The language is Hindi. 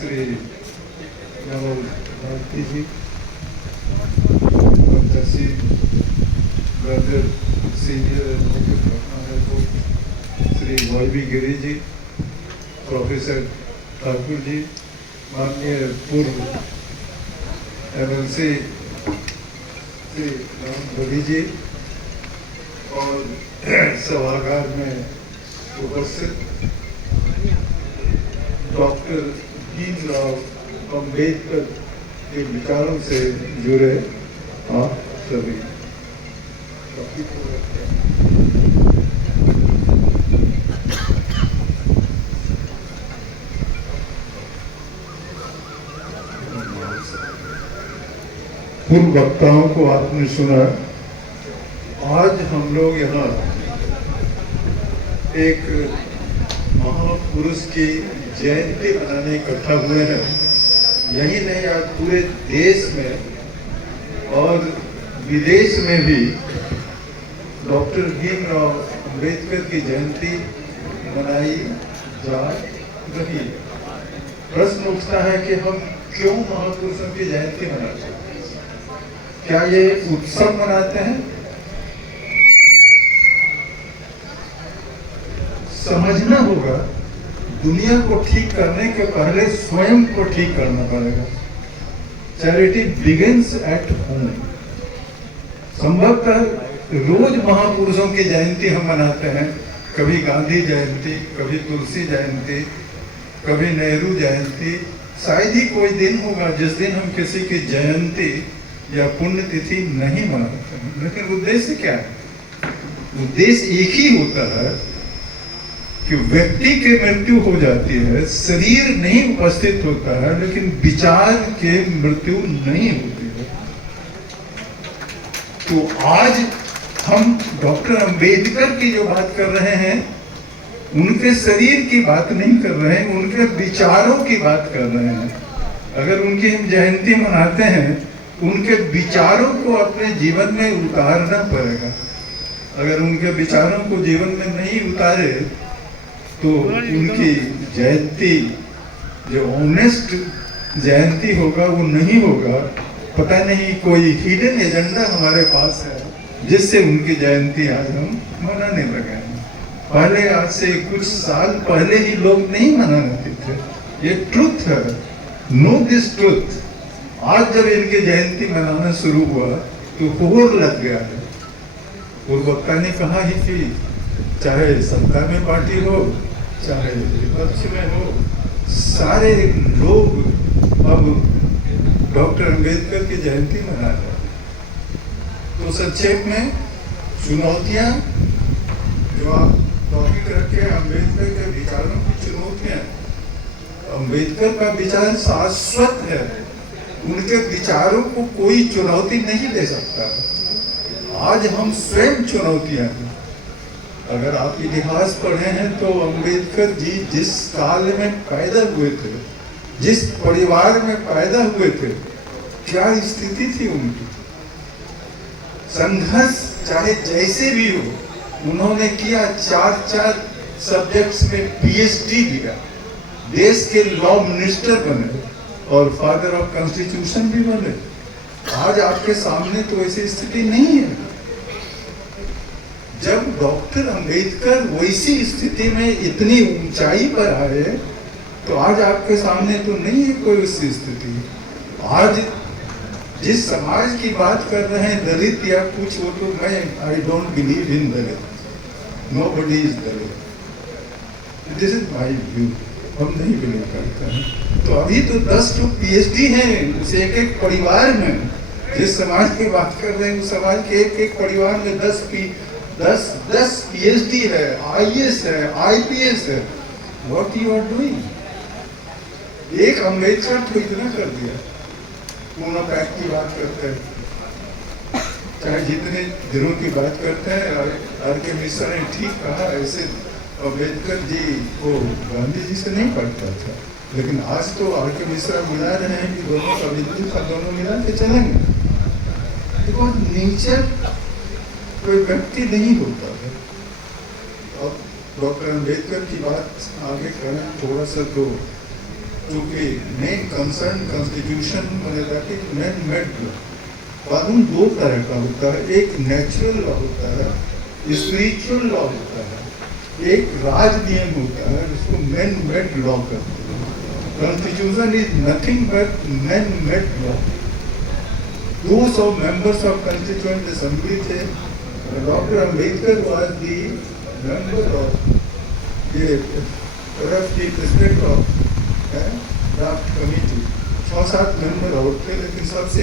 Shri Naval Bharati ji, Dr. Brother senior advocate Patna high court Shri Y Giri ji, professor Thakur ji, माननीय पूर्व MLC श्री राम बड़ी जी और सभागार में उपस्थित डॉक्टर भीमराव अम्बेडकर के विचारों से जुड़े आप सभी, पूर्व वक्ताओं को आपने सुना। आज हम लोग यहाँ एक महापुरुष की जयंती मनाने इकट्ठा हुए हैं। यही नहीं, आज पूरे देश में और विदेश में भी डॉक्टर भीमराव अम्बेडकर की जयंती मनाई जा रही है। प्रश्न उठता है कि हम क्यों महापुरुषों की जयंती मनाते हैं? क्या ये उत्सव मनाते हैं? समझना होगा, दुनिया को ठीक करने के पहले स्वयं को ठीक करना पड़ेगा। Charity begins at home. संभवतः रोज महापुरुषों की जयंती हम मनाते हैं, कभी गांधी जयंती, कभी तुलसी जयंती, कभी नेहरू जयंती। शायद ही कोई दिन होगा जिस दिन हम किसी की जयंती या पुण्यतिथि नहीं मनाते हैं। लेकिन उद्देश्य क्या है? उद्देश्य एक ही होता है कि व्यक्ति की मृत्यु हो जाती है, शरीर नहीं उपस्थित होता है, लेकिन विचार के मृत्यु नहीं होती है। तो आज हम डॉक्टर अंबेडकर की जो बात कर रहे हैं, उनके शरीर की बात नहीं कर रहे हैं, उनके विचारों की बात कर रहे हैं। अगर उनकी हम जयंती मनाते हैं, उनके विचारों को अपने जीवन में उतारना पड़ेगा। अगर उनके विचारों को जीवन में नहीं उतारे तो उनकी जयंती जो ऑनेस्ट जयंती होगा वो नहीं होगा। पता नहीं कोई हिडन एजेंडा हमारे पास है जिससे उनकी जयंती आज हम मनाने लगे हैं। पहले, आज से कुछ साल पहले ही लोग नहीं मनाते थे। ये ट्रुथ है, नो दिस ट्रुथ। आज जब इनकी जयंती मनाना शुरू हुआ तो होड़ लग गया है। पूर्ववक्ता ने कहा ही कि चाहे सत्ता में पार्टी हो, चाहे विपक्ष में हो, सारे लोग अब डॉक्टर अंबेडकर की जयंती मना रहे हैं। तो संक्षेप में चुनौतियां जो आप टॉपिक रखे, अंबेडकर के विचारों की चुनौतियां। अंबेडकर का विचार शाश्वत है, उनके विचारों को कोई चुनौती नहीं दे सकता। आज हम स्वयं चुनौतियां हैं। अगर आप इतिहास पढ़े हैं तो अंबेडकर जी जिस काल में पैदा हुए थे, जिस परिवार में पैदा हुए थे, क्या स्थिति थी उनकी। संघर्ष चाहे जैसे भी हो, उन्होंने किया। 4 सब्जेक्ट्स में PhD दिया, देश के लॉ मिनिस्टर बने और फादर ऑफ कॉन्स्टिट्यूशन भी बने। आज आपके सामने तो ऐसी स्थिति नहीं है। जब डॉक्टर अंबेडकर वैसी स्थिति में इतनी ऊंचाई पर आए तो आज आपके सामने तो नहीं है कोई उसकी स्थिति। आज जिस समाज की बात कर रहे हैं, दलित या कुछ, वो तो मैं I don't believe in Dalit, nobody is Dalit, this is my view. हम नहीं बिलीव करते हैं। तो अभी तो 10 PhD हैं उस एक परिवार में। जिस समाज की बात कर रहे हैं उस समाज के एक परिवार में 10 PhD है, IAS है, IPS है। What you are doing? एक अम्बेडकर तो इतना कर दिया। पूना पैक की बात करते हैं, चाहे जितने दिनों की बात करते हैं, आर.के. मिश्रा ने ठीक कहा, ऐसे अम्बेडकर जी को गांधी जी से नहीं पढ़ता था। लेकिन आज तो आर.के. मिश्रा बुला रहे हैं कि दोनों का बिल्कुल का दोनों मिला के चलेंगे। बिकॉज नेचर कोई व्यक्ति नहीं होता है। अब डॉक्टर अंबेडकर की बात आगे करें थोड़ा सा, तो चूंकि मेन कंसर्न कॉन्स्टिट्यूशन बनेगा कि मैन मेड लॉ। कानून दो तरह का होता है, एक नेचुरल लॉ होता है, स्पिरिचुअल लॉ होता है, एक राज नियम होता है, जिसको मैन मेड लॉ कहते हैं। Constitution is nothing but man made law. 200 members of Constituent Assembly थे। Doctor Ambedkar was the member of the president of draft committee। 6-7 member और थे, लेकिन सबसे